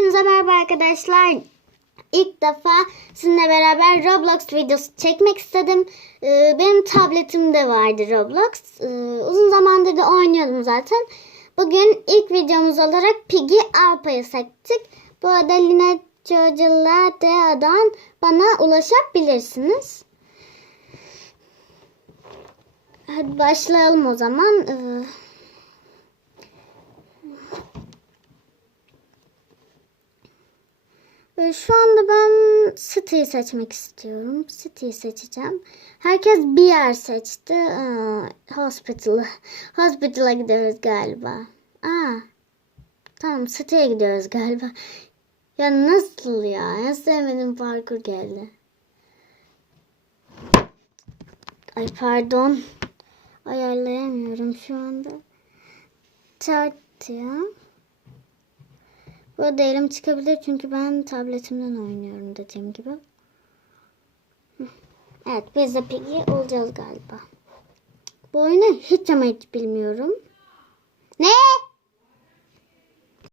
Hepinize merhaba arkadaşlar. İlk defa sizinle beraber Roblox videosu çekmek istedim. Ee, benim tabletimde vardı Roblox. Ee, uzun zamandır da oynuyordum zaten. Bugün ilk videomuz olarak Piggy Alpa'yı seçtik. Bu arada Lina Çocuğlar'dan bana ulaşabilirsiniz. Hadi başlayalım o zaman. Ee, Şu anda ben City'yi seçmek istiyorum. City'yi seçeceğim. Herkes bir yer seçti. Aa, hospital'a. Hospital'a gidiyoruz galiba. Aa, tamam City'ye gidiyoruz galiba. Ya nasıl ya? En sevmediğim parkur geldi. Ay pardon. Ayarlayamıyorum şu anda. Çarptı ya. Bu arada elim çıkabilir çünkü ben tabletimden oynuyorum dediğim gibi. Evet biz de Piggy olacağız galiba. Bu oyunu hiç ama hiç bilmiyorum. Ne?